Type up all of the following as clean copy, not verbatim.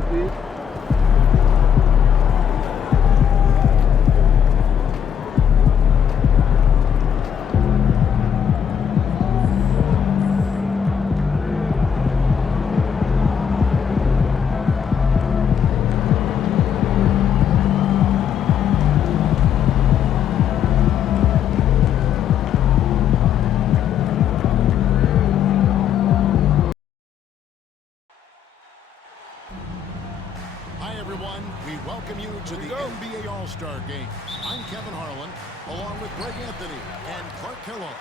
line, please. Hi, everyone. We welcome you to the NBA All-Star Game. I'm Kevin Harlan, along with Greg Anthony and Clark Kellogg.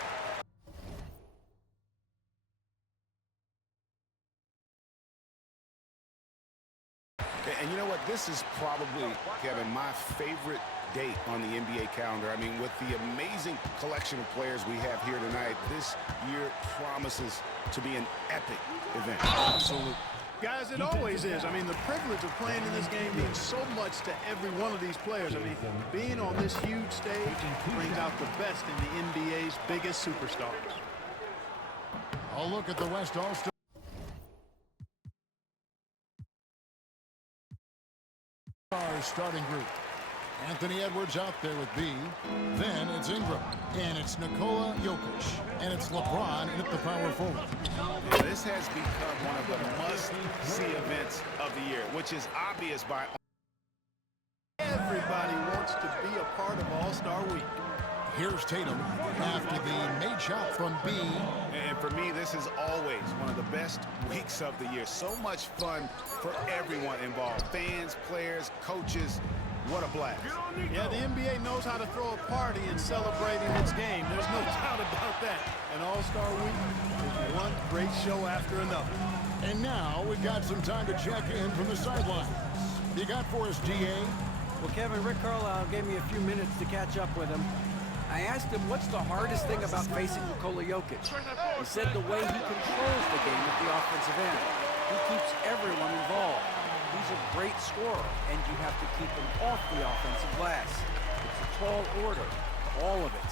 And you know what? This is probably, Kevin, my favorite date on the NBA calendar. I mean, with the amazing collection of players we have here tonight, this year promises to be an epic event. Absolutely. Guys, it always is. I mean, the privilege of playing in this game means so much to every one of these players. I mean, being on this huge stage brings out the best in the NBA's biggest superstars. A look at the West All-Star starting group. Anthony Edwards out there with B. Then it's Ingram. And it's Nikola Jokic. And it's LeBron at the power forward. And this has become one of the must-see events of the year, which is obvious by everybody wants to be a part of All-Star Week. Here's Tatum after the made shot from B. And for me, this is always one of the best weeks of the year. So much fun for everyone involved. Fans, players, coaches. What a blast. Yeah, the NBA knows how to throw a party in celebrating its game. There's no doubt about that. And All-Star Week is one great show after another. And now we've got some time to check in from the sidelines. You got for us, DA? Well, Kevin, Rick Carlisle gave me a few minutes to catch up with him. I asked him what's the hardest thing about facing Nikola Jokic. He said the way he controls the game at the offensive end. He keeps everyone involved. He's a great scorer, and you have to keep him off the offensive glass. It's a tall order, all of it.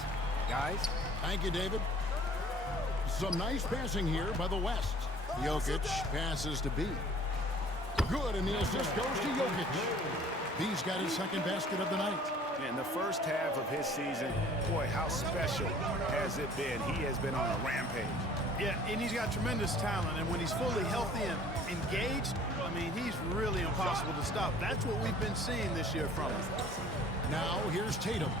Guys? Thank you, David. Some nice passing here by the West. Jokic passes to B. Good, and the assist goes to Jokic. B's got his second basket of the night. In the first half of his season, boy, how special has it been? He has been on a rampage. Yeah, and he's got tremendous talent, and when he's fully healthy and engaged, I mean, he's really impossible to stop. That's what we've been seeing this year from him. Now, here's Tatum.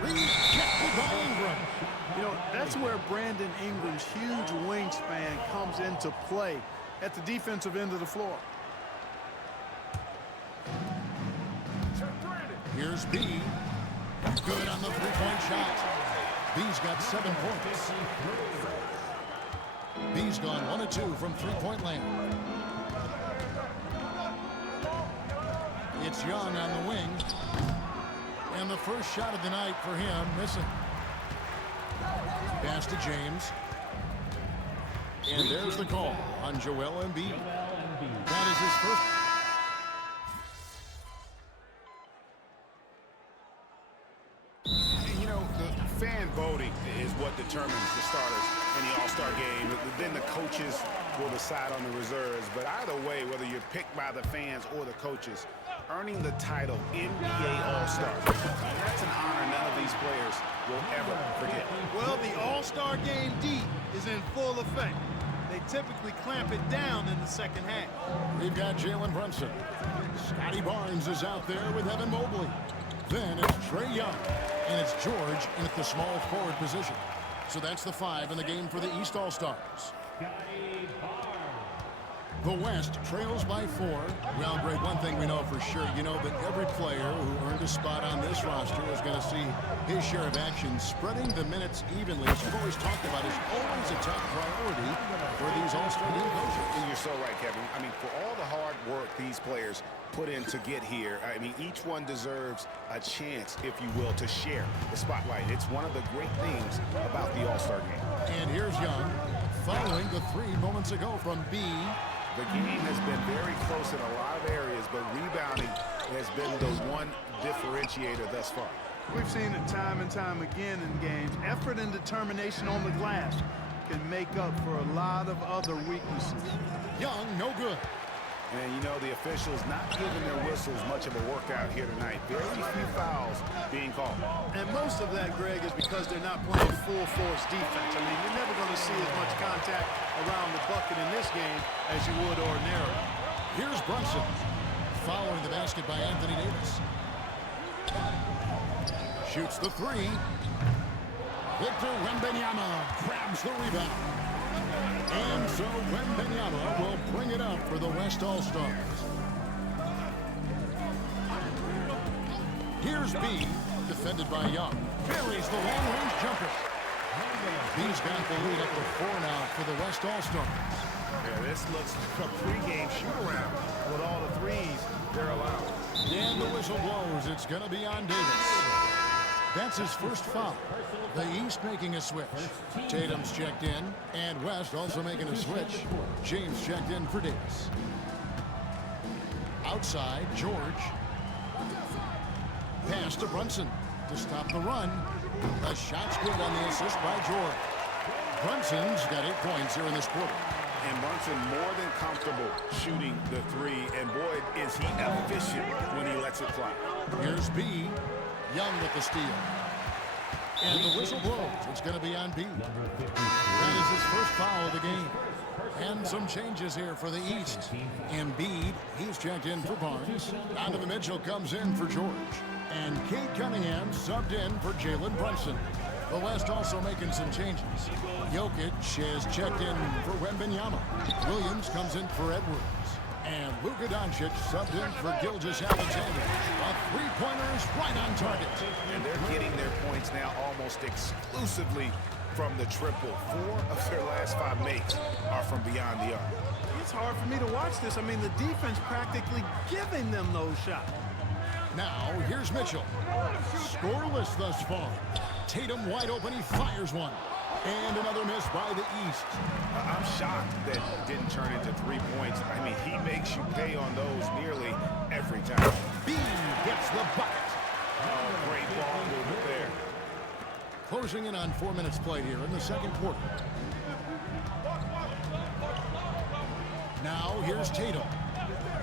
Rejected by Ingram. You know, that's where Brandon Ingram's huge wingspan comes into play at the defensive end of the floor. Here's B. Good on the three-point shot. B's got 7 points. B's gone 1 of 2 from three-point land. It's Young on the wing. And the first shot of the night for him, missing. Pass to James. And there's the call on Joel Embiid. That is his first. You know, the fan voting is what determines the starters in the All-Star game. Then the coaches will decide on the reserves. But either way, whether you're picked by the fans or the coaches, earning the title NBA All-Star, that's an honor none of these players will ever forget. Well, the All-Star Game D is in full effect. They typically clamp it down in the second half. We've got Jalen Brunson. Scotty Barnes is out there with Evan Mobley. Then it's Trae Young. And it's George in at the small forward position. So that's the 5 in the game for the East All-Stars. The West trails by 4. Well, Greg, one thing we know for sure, you know that every player who earned a spot on this roster is going to see his share of action. Spreading the minutes evenly, as you've always talked about, is always a top priority for these All-Star game coaches. And you're so right, Kevin. I mean, for all the hard work these players put in to get here, I mean, each one deserves a chance, if you will, to share the spotlight. It's one of the great things about the All-Star game. And here's Young, following the 3 moments ago from B. The game has been very close in a lot of areas, but rebounding has been the one differentiator thus far. We've seen it time and time again in games. Effort and determination on the glass can make up for a lot of other weaknesses. Young, no good. And, you know, the officials not giving their whistles much of a workout here tonight. Very few fouls being called. And most of that, Greg, is because they're not playing full-force defense. I mean, you're never going to see as much contact around the bucket in this game as you would ordinarily. Here's Brunson. Following the basket by Anthony Davis. Shoots the three. Victor Wembanyama grabs the rebound. And so Wembanyama will bring it up for the West All-Stars. Here's B, defended by Young. Buries the long-range jumper. B's got the lead up to 4 now for the West All-Stars. Yeah, this looks like a pregame shoot-around with all the threes they're allowed. And the whistle blows. It's going to be on Davis. That's his first foul. The East making a switch. Tatum's checked in, and West also making a switch. James checked in for Davis. Outside, George. Pass to Brunson to stop the run. The shot's good on the assist by George. Brunson's got 8 points here in this quarter. And Brunson more than comfortable shooting the three. And boy, is he efficient when he lets it fly. Here's B. Young with the steal. And the whistle blows. It's going to be on B. That is his first foul of the game. And some changes here for the East. Embiid, he's checked in for Barnes. Donovan Mitchell comes in for George. And Kate Cunningham subbed in for Jalen Brunson. The West also making some changes. Jokic is checked in for Wembanyama. Williams comes in for Edwards. And Luka Doncic subbed in for Gilgeous-Alexander. A three-pointer is right on target. And they're getting their points now almost exclusively from the triple. 4 of their last 5 makes are from beyond the arc. It's hard for me to watch this. I mean, the defense practically giving them those shots. Now, here's Mitchell. Scoreless thus far. Tatum wide open, he fires one. And another miss by the East. I'm shocked that didn't turn into 3 points. I mean, he makes you pay on those nearly every time. B gets the bucket. Oh, great ball movement there. Closing in on 4 minutes played here in the second quarter. Now, here's Tatum.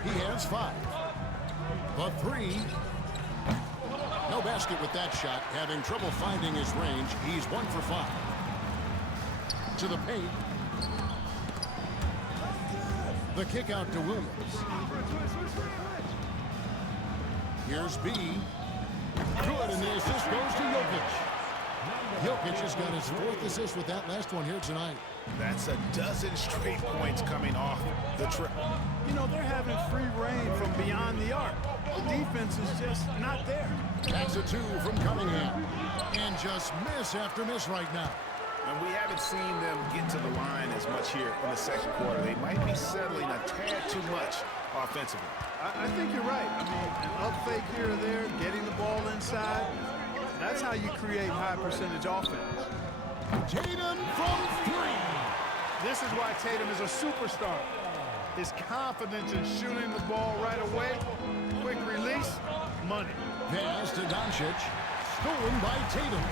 He has 5. The three. No basket with that shot. Having trouble finding his range. He's 1 for 5. To the paint. The kick out to Williams. Here's B. Good, and the assist goes to Jokic. Jokic has got his 4th assist with that last one here tonight. That's a dozen straight points coming off the trip. You know, they're having free reign from beyond the arc. The defense is just not there. That's a 2 from Cunningham. And just miss after miss right now. And we haven't seen them get to the line as much here in the second quarter. They might be settling a tad too much offensively. I think you're right. I mean, an up fake here or there, getting the ball inside, that's how you create high percentage offense. Tatum from 3. This is why Tatum is a superstar. His confidence in shooting the ball right away, quick release, money. Pass to Doncic, stolen by Tatum.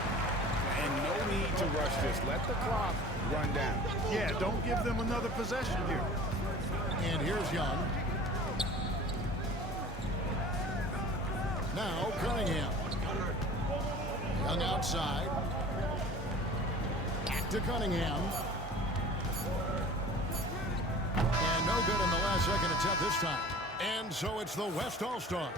And no need to rush this. Let the clock run down. Yeah, don't give them another possession here. And here's Young. Now Cunningham. Young outside. Back to Cunningham. And no good on the last second attempt this time. And so it's the West All-Stars,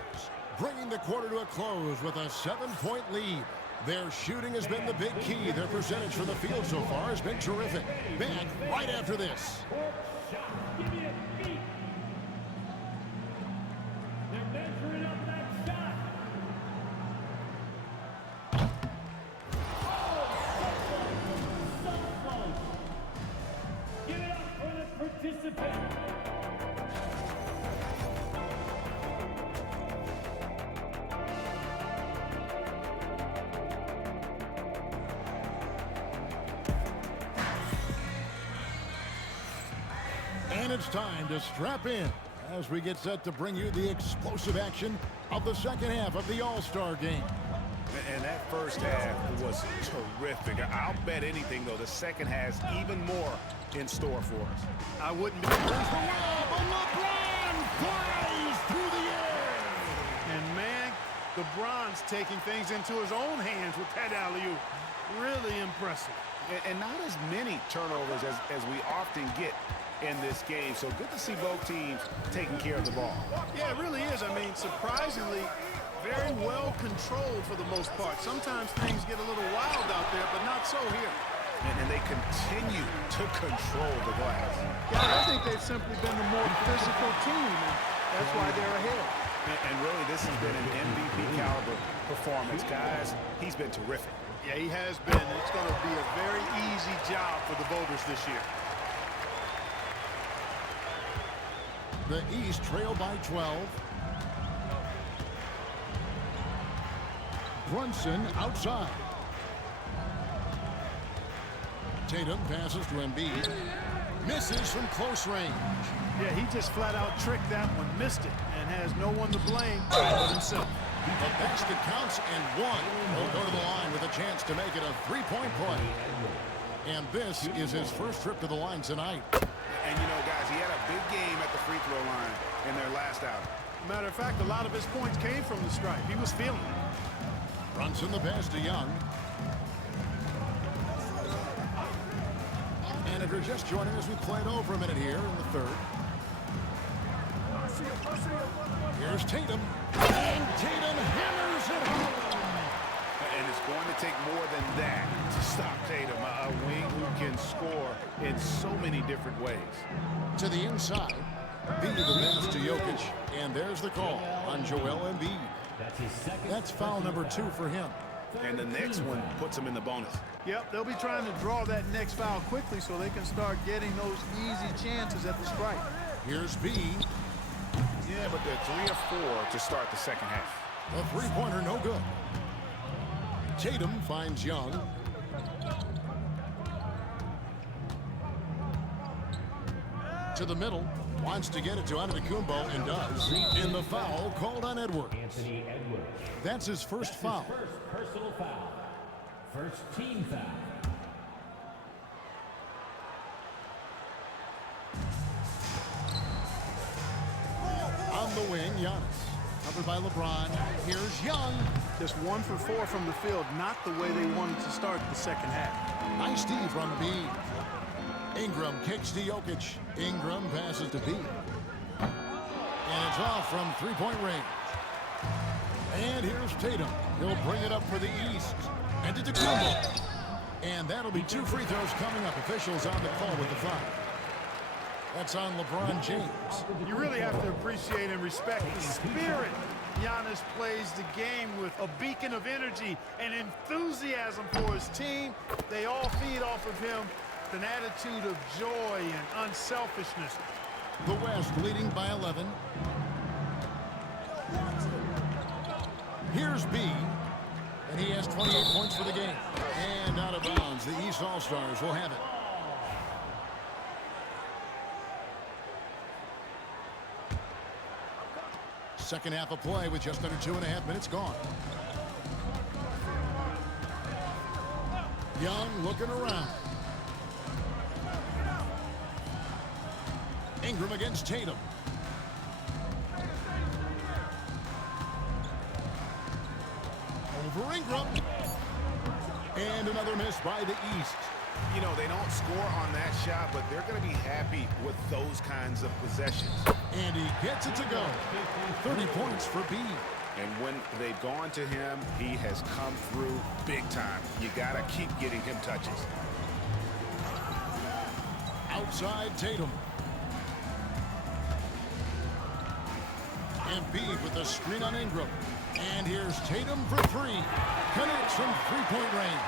bringing the quarter to a close with a 7-point lead. Their shooting has been the big key. Their percentage from the field so far has been terrific. Back right after this. And it's time to strap in as we get set to bring you the explosive action of the second half of the All-Star game. And that first half was terrific. I'll bet anything, though, the second has even more in store for us. I wouldn't be... There's the lob, and LeBron flies through the air. And, man, LeBron's taking things into his own hands with that alley-oop. Really impressive. And not as many turnovers as we often get in this game. So good to see both teams taking care of the ball. Yeah, it really is. I mean, surprisingly, very well controlled for the most part. Sometimes things get a little wild out there, but not so here. And they continue to control the glass. Yeah, I think they've simply been the more physical team, and that's why they're ahead. And really, this has been an MVP caliber performance. Guys, he's been terrific. Yeah, he has been. It's going to be a very easy job for the voters this year. The East trail by 12. Brunson outside. Tatum passes to Embiid. Misses from close range. Yeah, he just flat out tricked that one, missed it, and has no one to blame but himself. The basket counts and one. He'll go to the line with a chance to make it a three-point play. And this is his first trip to the line tonight. And, you know, guys, he had a big game at the free throw line in their last outing. Matter of fact, a lot of his points came from the stripe. He was feeling it. Brunson the pass to Young. And if you're just joining us, we played over a minute here in the third. Here's Tatum. And Tatum hammers it home. And it's going to take more than that to stop Tatum, a wing who can score in so many different ways. To the inside. B the pass to Jokic. And there's the call on Joel Embiid. That's foul number 2 for him. And the next one puts him in the bonus. Yep, they'll be trying to draw that next foul quickly so they can start getting those easy chances at the stripe. Here's B. Yeah, but they're 3 or 4 to start the second half. A three-pointer, no good. Tatum finds Young. To the middle. Wants to get it to Antetokounmpo and does. And the foul called on Edwards. That's his first foul. First personal foul. First team foul. On the wing, Giannis. Covered by LeBron. Here's Young. Just 1 for 4 from the field, not the way they wanted to start the second half. Nice D from B. Ingram kicks to Jokic. Ingram passes to B. And it's off from three-point range. And here's Tatum. He'll bring it up for the East. And to Antetokounmpo. And that'll be 2 free throws coming up. Officials on the call with the foul. That's on LeBron James. You really have to appreciate and respect the spirit Giannis plays the game with. A beacon of energy and enthusiasm for his team. They all feed off of him. An attitude of joy and unselfishness. The West leading by 11. Here's B. And he has 28 points for the game. And out of bounds. The East All-Stars will have it. Second half of play with just under 2.5 minutes gone. Young looking around. Ingram against Tatum. Over Ingram. And another miss by the East. You know, they don't score on that shot, but they're going to be happy with those kinds of possessions. And he gets it to go. 30 points for B. And when they've gone to him, he has come through big time. You got to keep getting him touches. Outside Tatum. Embiid with a screen on Ingram. And here's Tatum for 3. Connects from three-point range.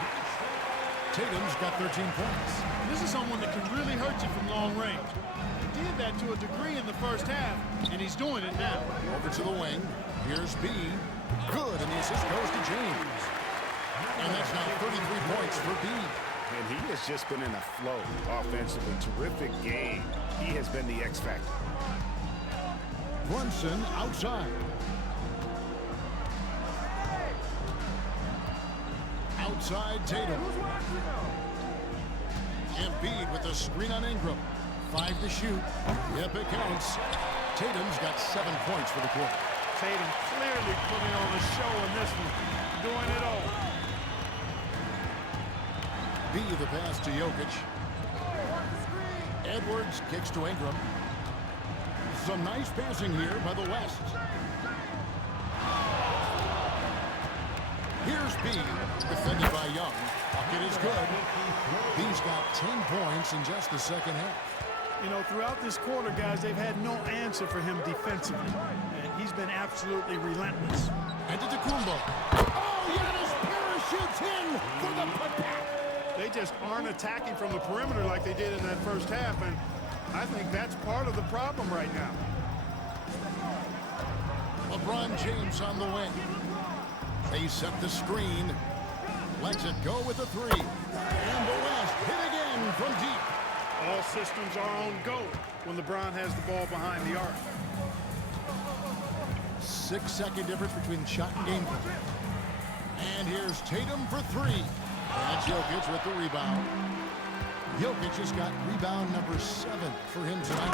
Tatum's got 13 points. This is someone that can really hurt you from long range. He did that to a degree in the first half, and he's doing it now. Over to the wing. Here's B. Good, and the assist goes to James. And that's now 33 points for B. And he has just been in a flow offensively. Terrific game. He has been the X factor. Brunson outside. Outside Tatum. Embiid with the screen on Ingram. 5 to shoot. Yep, it counts. Tatum's got 7 points for the quarter. Tatum clearly putting on a show in this one. Doing it all. B the pass to Jokic. Edwards kicks to Ingram. Some nice passing here by the West. Here's B, defended by Young. Bucket is good. B's got 10 points in just the second half. You know, throughout this quarter, guys, they've had no answer for him defensively. And he's been absolutely relentless. And to Kumbo. Oh, Giannis parachutes in for the putback. They just aren't attacking from the perimeter like they did in that first half, and I think that's part of the problem right now. LeBron James on the wing. They set the screen. Lets it go with a 3. And the West hit again from deep. All systems are on go when LeBron has the ball behind the arc. 6-second difference between shot and game point. And here's Tatum for 3. That's Jokic with the rebound. Jokic has got rebound number 7 for him tonight.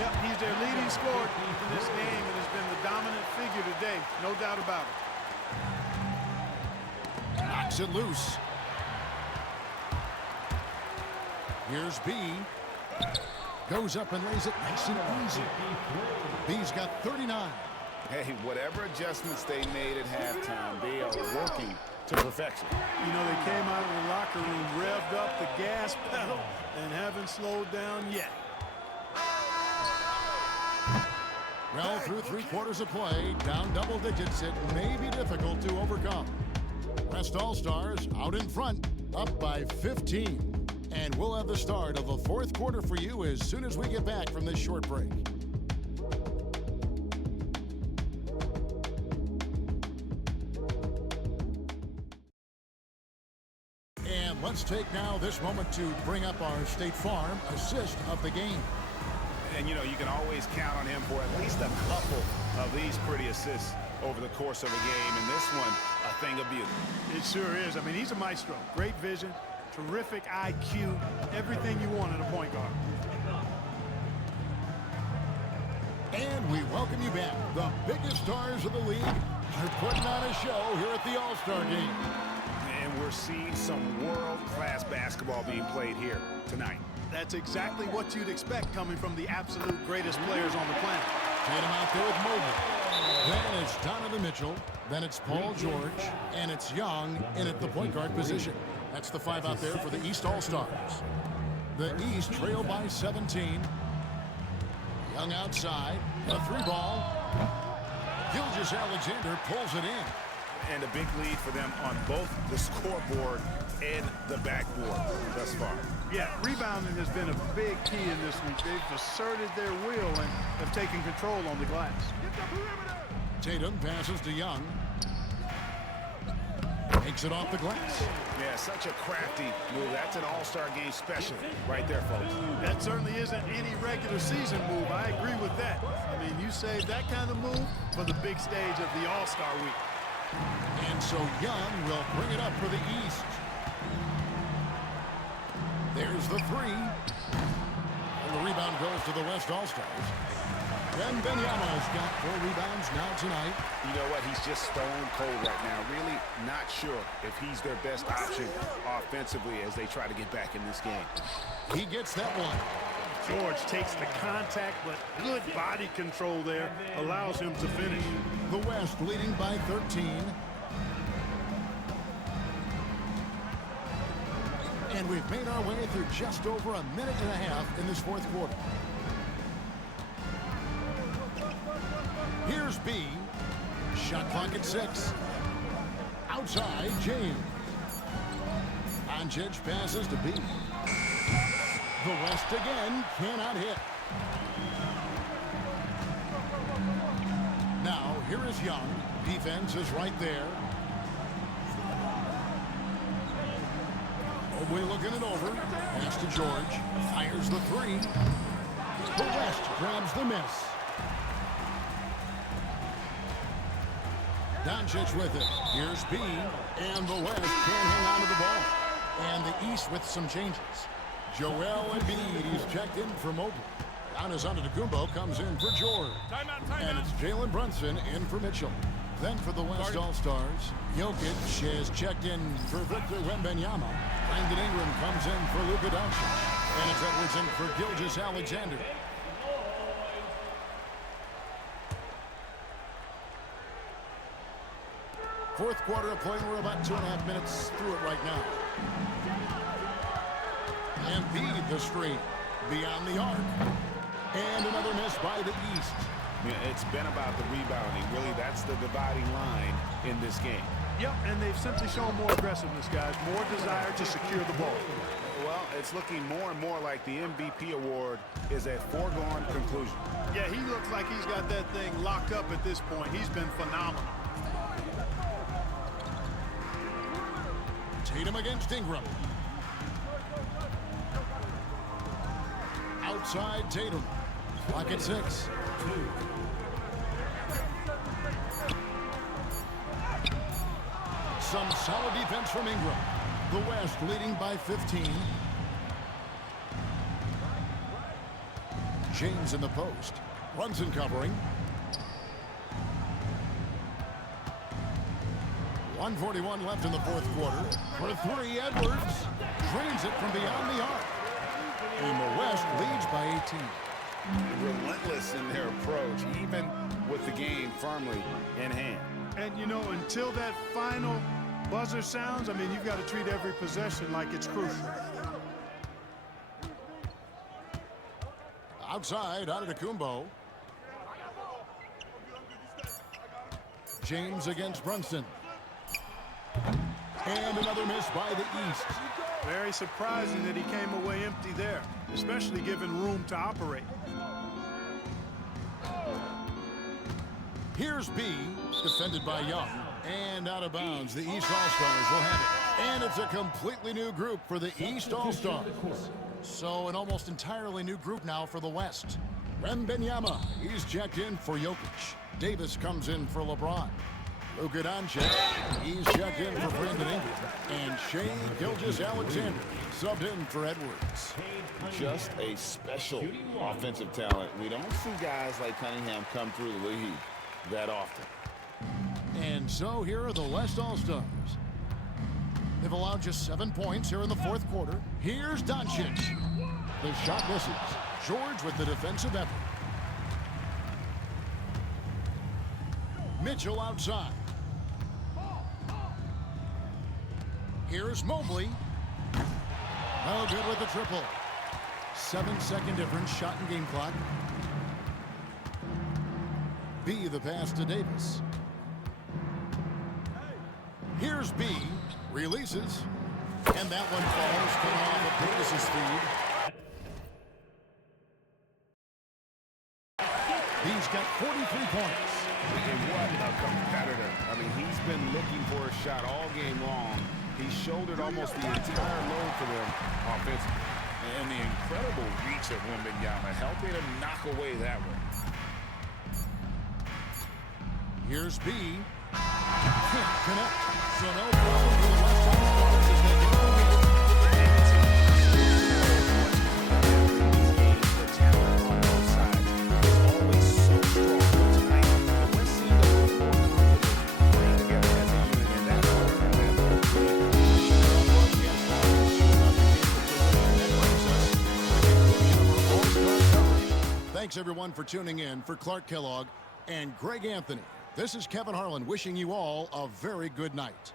Yep, he's their leading scorer in this game and has been the dominant figure today, no doubt about it. Knocks it loose. Here's B. Goes up and lays it nice and easy. B's got 39. Hey, whatever adjustments they made at halftime, they are working to perfection. You know, they came out of the locker room, revved up the gas pedal, and haven't slowed down yet. Well, through 3 quarters of play, down double digits, it may be difficult to overcome. West All-Stars out in front, up by 15. And we'll have the start of the 4th quarter for you as soon as we get back from this short break. And let's take now this moment to bring up our State Farm assist of the game. And, you know, you can always count on him for at least a couple of these pretty assists over the course of a game. And this one, a thing of beauty. It sure is. I mean, he's a maestro. Great vision, terrific IQ, everything you want in a point guard. And we welcome you back. The biggest stars of the league are putting on a show here at the All-Star Game. And we're seeing some world-class basketball being played here tonight. That's exactly what you'd expect coming from the absolute greatest players on the planet. Tatum out there with Mobley. Then it's Donovan Mitchell. Then it's Paul George. And it's Young in at the point guard position. That's the 5 out there for the East All-Stars. The East trail by 17. Young outside. A 3-ball. Gilgeous-Alexander pulls it in. And a big lead for them on both the scoreboard and the backboard thus far. Yeah, rebounding has been a big key in this one. They've asserted their will and have taken control on the glass. Tatum passes to Young. Takes it off the glass. Yeah, such a crafty move. That's an All-Star Game special right there, folks. That certainly isn't any regular season move. I agree with that. I mean, you save that kind of move for the big stage of the All-Star Week. And so Young will bring it up for the East. There's the 3. And the rebound goes to the West All-Stars. Ben Benyama's got 4 rebounds now tonight. You know what? He's just stone cold right now. Really not sure if he's their best option offensively as they try to get back in this game. He gets that one. George takes the contact, but good body control there allows him to finish. The West leading by 13. And we've made our way through just over a minute and a half in this 4th quarter. Here's B. Shot clock at 6. Outside, James. Doncic passes to B. The West again cannot hit. Now, here is Young. Defense is right there. Mobley looking it over. Pass to George. Fires the 3. The West grabs the miss. Doncic with it. Here's B. And the West can't hang on to the ball. And the East with some changes. Joel Embiid, he's checked in for Mobley. Giannis Antetokounmpo comes in for George. And it's Jalen Brunson in for Mitchell. Then for the West All-Stars, Jokic has checked in for Victor Wembanyama. Brandon Ingram comes in for Luka Doncic. And it's Edwards in for Gilgeous-Alexander. Fourth quarter of play. We're about 2.5 minutes through it right now. Embiid the screen. Beyond the arc. And another miss by the East. Yeah, it's been about the rebounding. Really, that's the dividing line in this game. Yep, and they've simply shown more aggressiveness, guys. More desire to secure the ball. Well, it's looking more and more like the MVP award is a foregone conclusion. Yeah, he looks like he's got that thing locked up at this point. He's been phenomenal. Tatum against Ingram. Outside Tatum. Clock at 6. Some solid defense from Ingram. The West leading by 15. James in the post. Brunson covering. 1:41 left in the fourth quarter. For three, Edwards drains it from beyond the arc. And the West leads by 18. Relentless in their approach, even with the game firmly in hand. And, you know, until that final buzzer sounds, I mean, you've got to treat every possession like it's crucial. Outside, Antetokounmpo. James against Brunson. And another miss by the East. Very surprising that he came away empty there, especially given room to operate. Here's B, defended by Young. And out of bounds, the East All-Stars will have it. And it's a completely new group for the East All-Stars. So an almost entirely new group now for the West. Wembanyama, he's checked in for Jokic. Davis comes in for LeBron. Luka Doncic, he's checked in for Brandon Ingram. And Shai Gilgeous-Alexander subbed in for Edwards. Just a special offensive talent. We don't see guys like Cunningham come through the league that often. And so here are the West All-Stars. They've allowed just 7 points here in the fourth quarter. Here's Doncic. The shot misses. George with the defensive effort. Mitchell outside. Here's Mobley. No good with the triple. 7-second difference, shot and game clock. B, the pass to Davis. Here's B, releases, and that one falls, coming off of Davis's feed. B's got 43 points. And what a competitor. I mean, he's been looking for a shot all game long. He shouldered almost the entire load for them offensively. And the incredible reach of Wembanyama helping him knock away that one. Here's B. Can't connect. So no problem for the West All-Stars as they get the win. The talent on both sides is always so strong. Tonight, the West seemed a little more confident playing together as a unit, and that's what Thanks, everyone, for tuning in. For Clark Kellogg and Greg Anthony, this is Kevin Harlan wishing you all a very good night.